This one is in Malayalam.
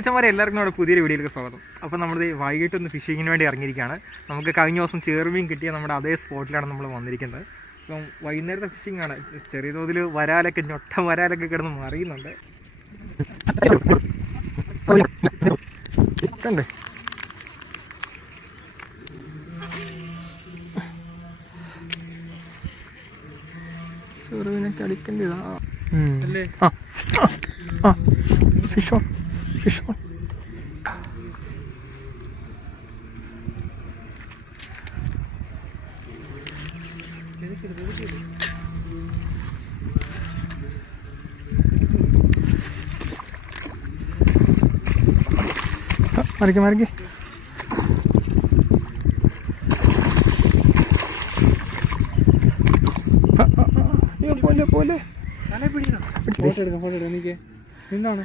അച്ഛന്മാരെ എല്ലാവർക്കും നമ്മുടെ പുതിയൊരു വീഡിയോയിലേക്ക് സ്വാഗതം. അപ്പോൾ നമ്മൾ വൈകിട്ടൊന്ന് ഫിഷിങ്ങിന് വേണ്ടി ഇറങ്ങിയിരിക്കുകയാണ്. നമുക്ക് കഴിഞ്ഞ ദിവസം ചേർമീൻ കിട്ടിയ നമ്മുടെ അതേ സ്പോട്ടിലാണ് നമ്മൾ വന്നിരിക്കുന്നത്. അപ്പം വൈകുന്നേരത്തെ ഫിഷിംഗ് ആണ്. ചെറിയ തോതിൽ വരാലൊക്കെ ഞൊട്ട വരാലൊക്കെ കിടന്ന് മറിയുന്നുണ്ട്. കണ്ടേ ചെറുവിനൊക്കെ അടിക്കേണ്ടതാ. Fish on fish on. മറിക്ക് മറിക്ക്. പോലെ പോലെ ഫോട്ടോ എടുക്കാം. ഫോട്ടോ എടുക്കാം. നിന്നാണ്